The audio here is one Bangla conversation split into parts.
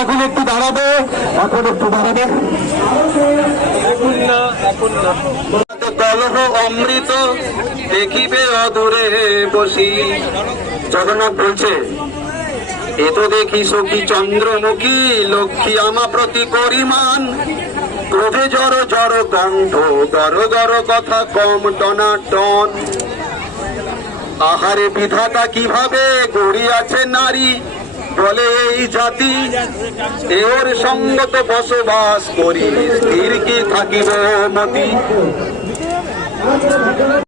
এখন একটু দাঁড়াবে, এখন একটু দাঁড়াবে। কলহ অমৃত দেখিবে অদূরে বসি। জগন্নাথ বলছে, এ তো দেখি সখী চন্দ্রমুখী, লক্ষ্মী আমা প্রতি করিমান, ক্রোধে জড় জড় কণ্ঠ, গড় গড় কথা কম টনাটন। আহারে বিধাতা কিভাবে গড়িয়াছে নারী, বলে এই জাতি এর সঙ্গত বসবাস করি, স্থির কি থাকিব মতি।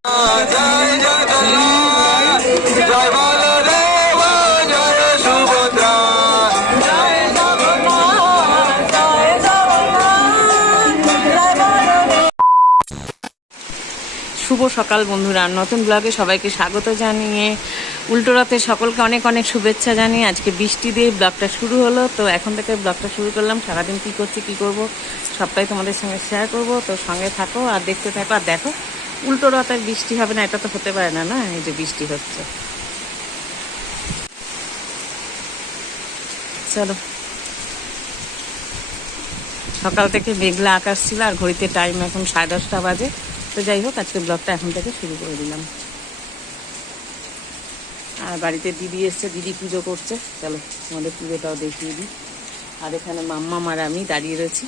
জয় জয় জগন্নাথ, জয় বলদেব, জয় সুভদ্রা, জয় জগন্নাথ, জয় জগন্নাথ। শুভ সকাল বন্ধুরা, নতুন ব্লগে সবাইকে স্বাগত জানিয়ে উল্টো রথে সকলকে অনেক অনেক শুভেচ্ছা জানিয়ে আজকে বৃষ্টি দিয়ে ব্লগটা শুরু হলো। তো এখন থেকে ব্লগটা শুরু করলাম। সারাদিন কী করছি, কী করব সবটাই তোমাদের সঙ্গে শেয়ার করব। তো সঙ্গে থাকো আর দেখতে থাকো। আর দেখো, উল্টো রথে বৃষ্টি হবে না এটা তো হতে পারে না, না? এই যে বৃষ্টি হচ্ছে। চলো, সকাল থেকে মেঘলা আকাশ ছিল আর ঘড়িতে টাইম এখন 10:30 বাজে। তো যাই হোক, আজকে ব্লগটা এখন থেকে শুরু করে দিলাম। আর বাড়িতে দিদি এসছে, দিদি পুজো করছে। চলো আমাদের পুজোটাও দেখিয়ে দিই। আর এখানে মাম্মা আর আমি দাঁড়িয়ে রয়েছি।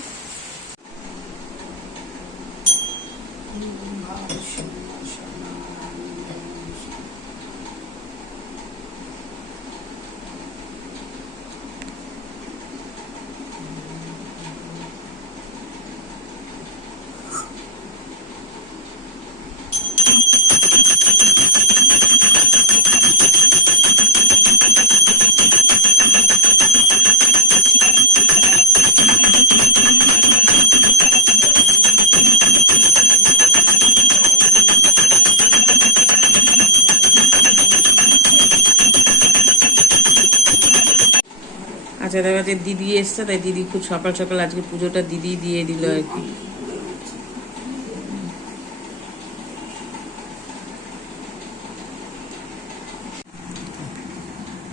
আচ্ছা, দেখা যাচ্ছে দিদি এসছে, তাই দিদি খুব সকাল সকাল আজকে পুজোটা দিদি দিয়ে দিল আর কি।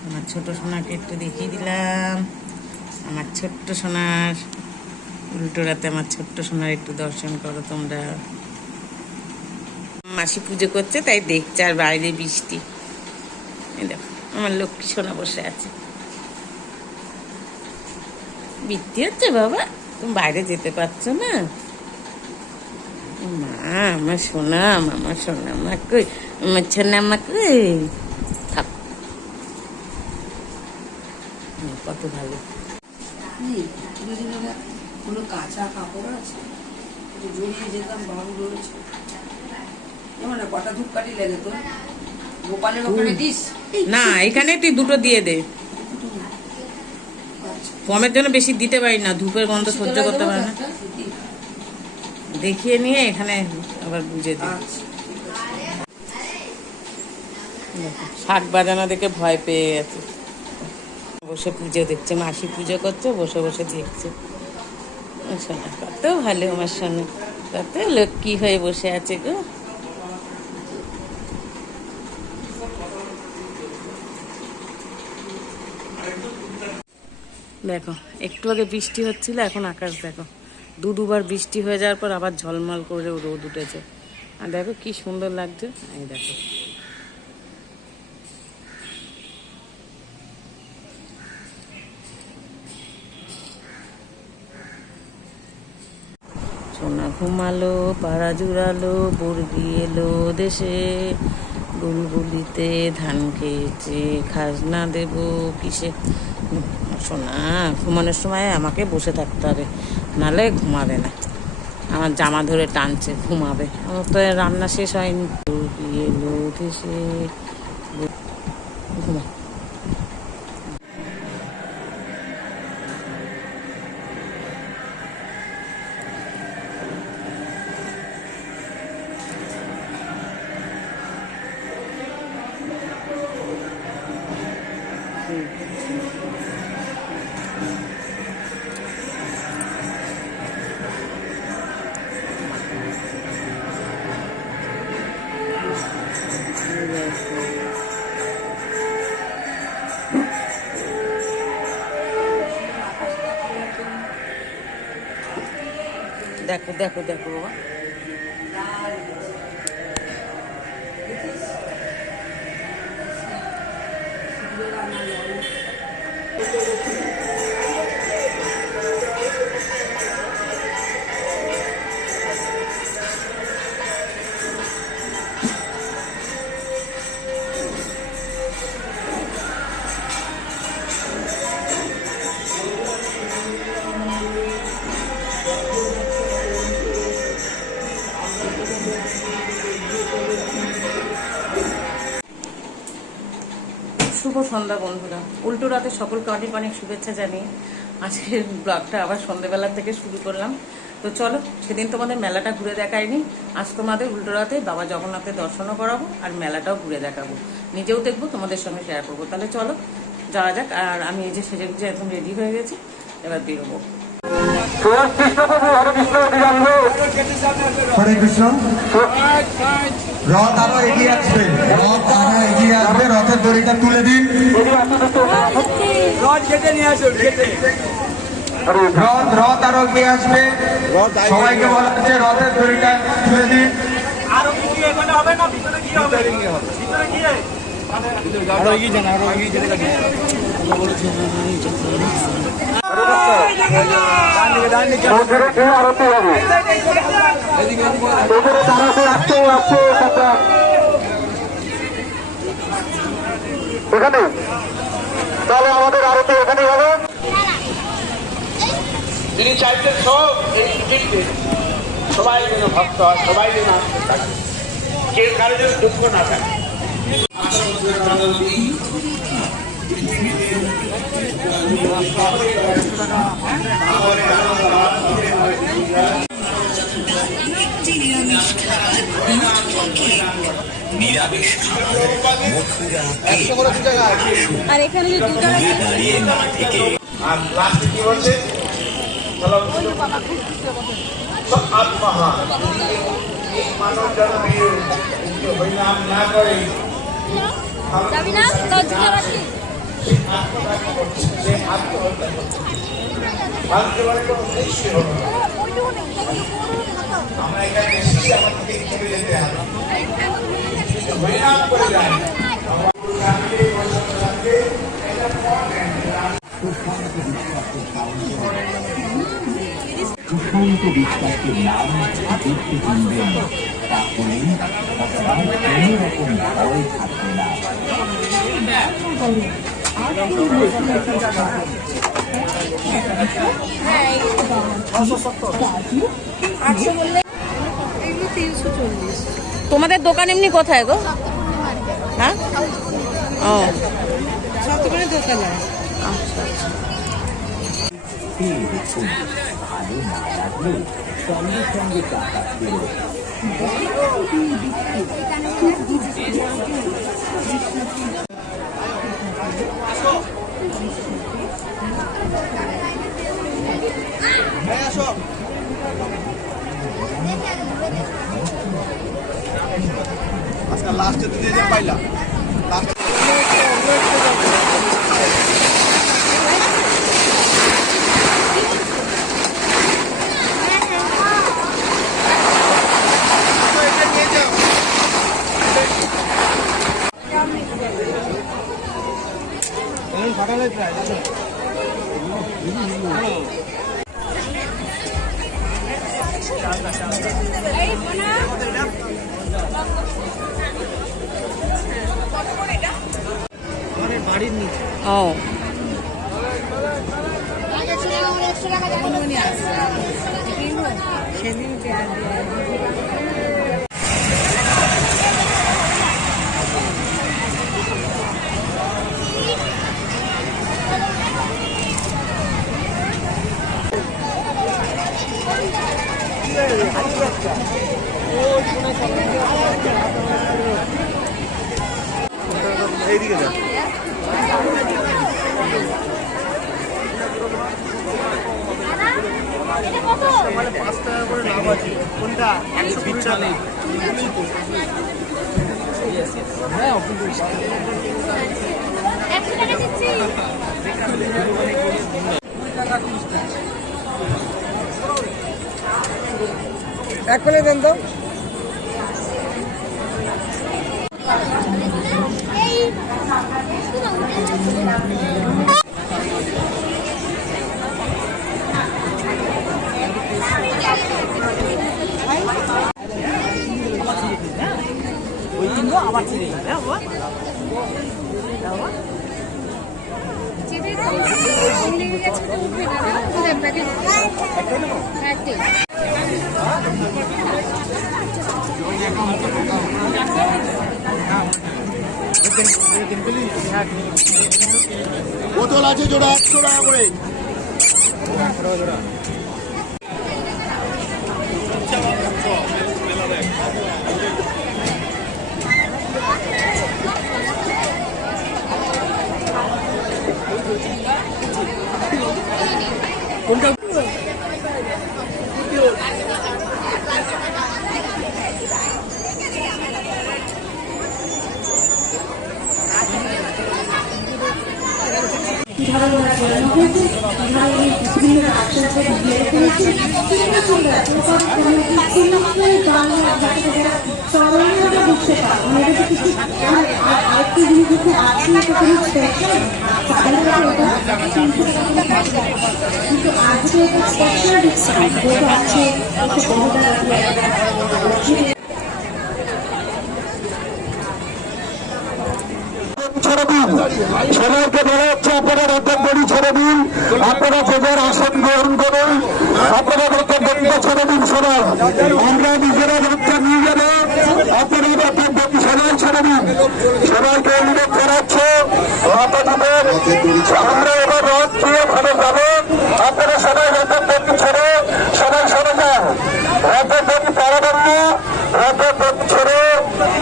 আমার ছোট সোনাকে একটু দেখিয়ে দিলাম। আমার ছোট্ট সোনার উল্টো রাতে আমার ছোট্ট সোনার একটু দর্শন করো তোমরা। মাসি পুজো করছে তাই দেখছে, আর বাইরে বৃষ্টি। দেখো আমার লক্ষ্মী সোনা বসে আছে। বৃষ্টি হচ্ছে বাবা, তুমি বাইরে যেতে পারছো না? মা আমার সোনা, আমার সোনা মা কই, আমার সোনা মা কই, থাক। কত ভালো। কোনো কাঁচা কাপড় আছে, জড়িয়ে যেতাম, বাবু রয়েছে। না কটা ধূপকাঠি লেগে তো গোপালের ওখানে দিস না, এখানে তুই দুটো দিয়ে দে। কমের জন্য বেশি দিতে পারি না, ধূপের গন্ধ সহ্য করতে পারে না। দেখিয়ে নিয়ে এখানে আবার বুঝে দিই। দেখো, শাক বাজানো দেখে ভয় পেয়ে গেছে, বসে পুজো দেখছে, মাসি পুজো করছে, বসে বসে দেখছে। শোনা কত ভালো আমার শোনা, কত লক্ষ্মী হয়ে বসে আছে গো। দেখো একটু আগে বৃষ্টি হচ্ছিল, এখন আকাশ দেখো দুবার বৃষ্টি হয়ে যাওয়ার পর আবার ঝলমল করে রোদ উঠেছে। আর দেখো কি সুন্দর লাগছে, এই দেখো সোনা ঘুমালো, পাড়া জুড়ালো, বর্গি এলো দেশে, বুলবুলিতে ধান খেয়েছে, খাজনা দেব কিসে। সোনা ঘুমানোর সময় আমাকে বসে থাকতে হবে, নাহলে ঘুমাবে না, আমার জামা ধরে টানছে, ঘুমাবে। আমার তো রান্না শেষ হয়নি। বর্গি এলো দেশে, ঘুমা। দেখো দেখো দেখো বাবা, শুভ সন্ধ্যা বন্ধুরা। উল্টো রাতে সকলকে অনেক অনেক শুভেচ্ছা জানিয়ে আজকের ব্লগটা আবার সন্ধ্যেবেলা থেকে শুরু করলাম। তো চলো, সেদিন তোমাদের মেলাটা ঘুরে দেখাইনি, আজ তোমাদের উল্টো রাতে বাবা জগন্নাথের দর্শনও করাবো আর মেলাটাও ঘুরে দেখাবো, নিজেও দেখবো, তোমাদের সঙ্গে শেয়ার করবো। তাহলে চলো যাওয়া যাক। আর আমি এই যে সেজে গুজে একদম রেডি হয়ে গেছি, এবার বেরোবো। হরে কৃষ্ণ। রথ আরো এগিয়ে আসবে, রথ আরো এগিয়ে আসবে, রথের দড়িটা তুলে দিন। রথ আরো এগিয়ে আসবে, সবাইকে বলা হচ্ছে রথের দড়িটা তুলে দিন। আরো কি এখানে হবে না ভিতরে কি হবে? ভিতরে গিয়ে আরো এগিয়ে যান, আরো এগিয়ে যেতে হবে। এখানে তাহলে আমাদের আরতি এখানে হবে। তিনি চাইছেন সব এই টিকিট সবাই যেন ভক্ত হয়, সবাই যেন আসতে থাকে, কেউ কারো যেন দুঃখ না থাকে। আর এখানে যে দুধ আর লাস্টে কি বলছে? আত্মহা এই মানব জন্মে হরিনাম না করে যাবি না লজ্জা রাখি সে আত্মহত্যা করছে, সে আত্মহত্যা করছে। ভারতীয় মানে কোনো উদ্দেশ্যই হলো না। আমরা এখানে এসেছি, আমাদেরকে চলে যেতে হবে, হরিনাম করে যাই। সুশান্ত বিশ্বাসের নাম দেখতে কিনবেন, তাহলে কোনো রকম ভয় থাকবে না। তোমাদের দোকান এমনি কোথায় গো? হ্যাঁ, ও দোকান আছে। আচ্ছা আচ্ছা। দেখুন, ভালো না লাগলে সঙ্গে সঙ্গে টাকা ফেরত। আজকাল লাস্টে দিনে যে পাইলাম ও এইদিকে যা এটা কত? 5 টাকা করে লাভ আছে কোনটা 120 টাকা হ্যাঁ 100 টাকা দিচ্ছি। এক করে দেন তো। বোতল আছে জোড়া 100 টাকা করে ছেড়ে দিন, সবাইকে বলা হচ্ছে আপনারা রথের দড়ি ছেড়ে দিন, আপনারা যে যার আসন গ্রহণ করুন, আপনারা রথের দড়িটা ছেড়ে দিন সবাই, আমরা নিজেরা রথটা নিয়ে যাবো, আপনারা রথের দড়ি সবাই ছেড়ে দিন, সবাইকে অনুরোধ করাচ্ছে আমরা এবার রথ দিয়ে ভালো যাবো, আপনারা সবাই রথের দড়ি ছেড়ে সবাই সরে যান, রথের দড়ি পাড়াবেন না, রথের দড়ি ছেড়ে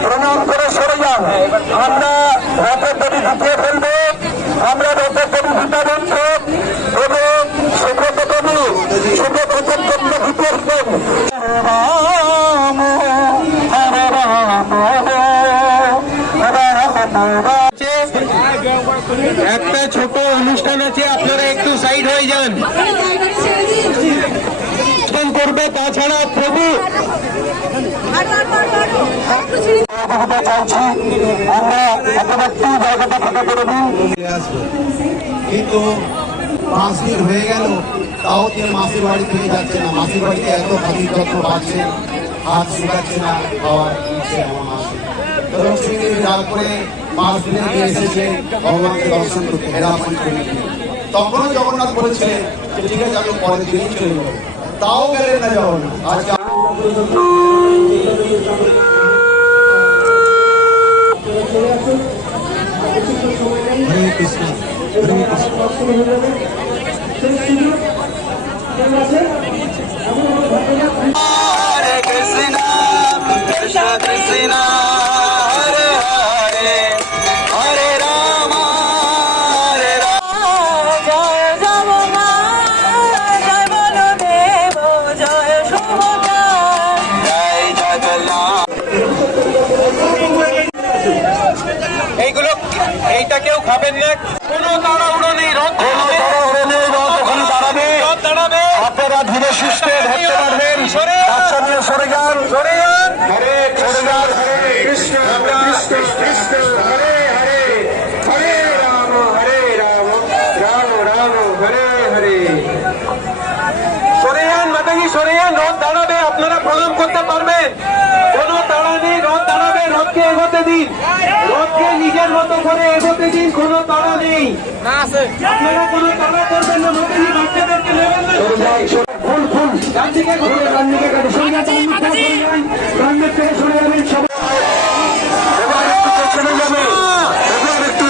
প্রণাম করে সরে যান, আমরা রথের দড়ি ঢুকিয়ে ফেলবো, আমরা রথের দড়ি ঢুকাবেন এবং সুব্রত বাবু সুব্রতের জন্য ঢুকিয়ে ফেলবেন। একটা ছোট অনুষ্ঠান আছে, আপনারা একটু সাইড হয়ে যান, করবে তাছাড়া প্রভু কিন্তু 5 দিন হয়ে গেল তাও তিনি মাসির বাড়ি থেকে যাচ্ছে না, মাসির বাড়িতে এত খাতির যত্ন পাচ্ছে, হাত শুকাচ্ছে না, খাওয়ার ইচ্ছে আমার মাসি এবং তিনি রাত করে 5 দিনে গিয়ে এসেছে ভগবানকে দর্শন করতে হেরাপন করে। তখনও জগন্নাথ বলেছিলেন যে ঠিক আছে আমি পরের দিনই চলে যাবো, তাও গেলেন না জগন্নাথ। আজকে হরে কৃষ্ণ হরে কৃষ্ণ কৃষ্ণ কৃষ্ণ কৃষ্ণ হরে হরে খাবেন না, কোনো তাড়াহুড়ো নেই, রথ ওখানে দাঁড়াবে, রথ দাঁড়াবে, আপনারা ধীরে সুস্থে ধরতে পারবেন, বাচ্চা নিয়ে সরে যান, সরে যান, সরে যান, হরে কৃষ্ণ কৃষ্ণ হরে হরে, হরে রাম রাম রাম হরে হরে। সরে যান মাতাজি, সরে যান, রথ দাঁড়াবে, আপনারা প্রণাম করতে পারবেন, কোনো তাড়া নেই, রথ দাঁড়াবে, রথকে এগোতে দিন, রথকে নিজের মতো করে এগোতে দিন, কোনো তাড়া নেই, আপনারা কোনো তাড়া করবেন না মাতাজি, বাচ্চাদেরকে নেবেন না। ফুল ফুল ডান দিকে ঘুরে, ডান দিকে কাটে, সরে যান, ডান দিক থেকে সরে যাবেন সবাই। এবার একটু পেছনে যাবে, এবার একটু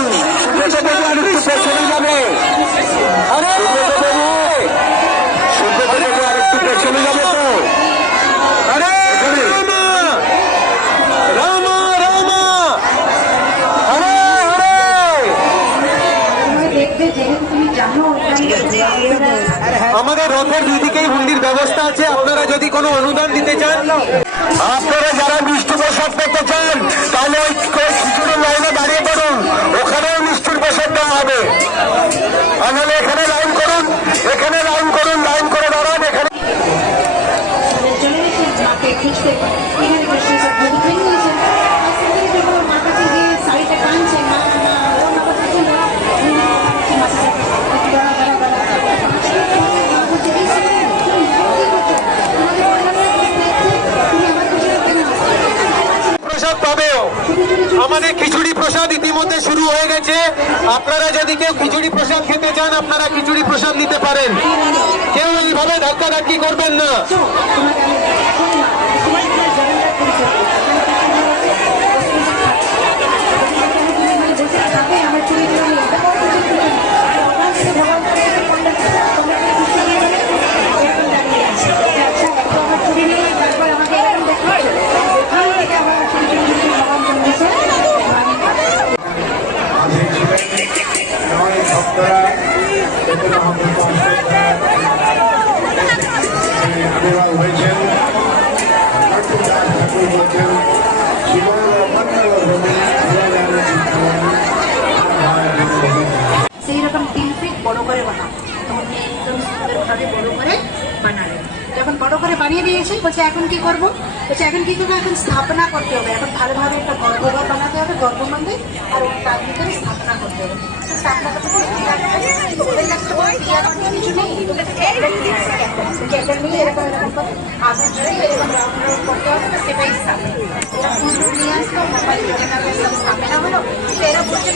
পেছনে যাবে, আরে আরেকটু পেছনে যাবে তো, আরে রাম রাম হরে হরে। আমাদের রথের দুদিকেই হুন্ডির ব্যবস্থা আছে, আপনারা যদি কোনো অনুদান দিতে চান, আপনারা যারা মিষ্টি প্রসাদ পেতে চান তাহলে ওই খিচুড়ির লাইনে দাঁড়িয়ে পড়ুন, ওখানেও মিষ্টির প্রসাদ দেওয়া হবে, তাহলে এখানে লাইন করুন, এখানে লাইন করুন, লাইন করে দাঁড়ান এখানে। প্রসাদ পাবেও, আমাদের খিচুড়ি প্রসাদ ইতিমধ্যে শুরু হয়ে গেছে, আপনারা যদি কেউ খিচুড়ি প্রসাদ খেতে চান আপনারা খিচুড়ি প্রসাদ নিতে পারেন, কেউ এইভাবে ধাক্কাধাক্কি করবেন না। সেই রকম 3 ফিট বড় করে বানাবো, তখন একদম সুন্দরভাবে বড় করে বানালেন। যখন বড় করে বানিয়ে দিয়েছি, বলছে এখন কি করবো, বলছে এখন কি করবো, এখন স্থাপনা করতে হবে, এখন ভালোভাবে একটা গর্ভঘর বানাতে হবে, গর্ভ মন্দির, আর তার ভিতরে স্থাপনা করতে হবে। স্থাপনা করতে কিছু নেই, ক্যান্ডেল নিয়ে এরকম এরকম করে আগুন ধরে এরকম রাউন্ড রাউন্ড করতে হবে, তো সেটাই স্থাপনা। এরা ফুল নিয়ে আসতো, মোবাইল স্থাপনা হলো, এরা বলছে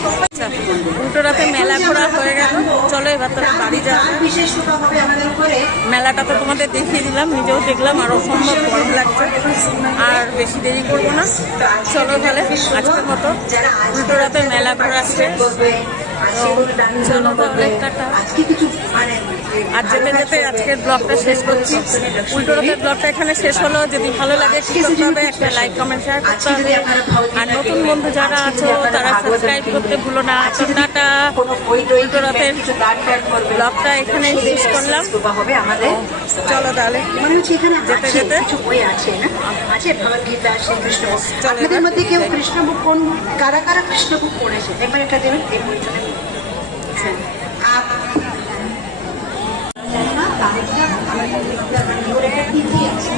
উল্টো রাতে মেলা ঘোরা হয়ে গেল, চলো এবার তোরা বাড়ি যাওয়া। বিশেষ কৃপা হবে আমাদের উপরে। মেলাটা তো তোমাদের দেখিয়ে দিলাম, নিজেও দেখলাম, আর অসম্ভব গরম লাগছে, আর বেশি দেরি করবো না, চলো তাহলে আজকের মতো উল্টো রাতে মেলা ঘোরা শেষ। চলো তাহলে টাটা। আর যেতে যেতে আজকের ব্লগটা শেষ করছি, উল্টো রাতের ব্লগটা এখানে শেষ হলো। যদি ভালো লাগে কি করতে হবে, একটা লাইক কমেন্ট শেয়ার করতে হবে, আর নতুন বন্ধু যারা আছো তারা সাবস্ক্রাইব করতে ভুলো না। টাটা। উল্টো রাতের ব্লগটা এখানে শেষ করলাম, চলো তাহলে যেতে যেতে আপনাদের মধ্যে কেউ কৃষ্ণ বুক কোন, কারা কারা কৃষ্ণ বুক পড়েছে একবার একটা দেবেন, এই বইটা তারিখটা তিথি আছে।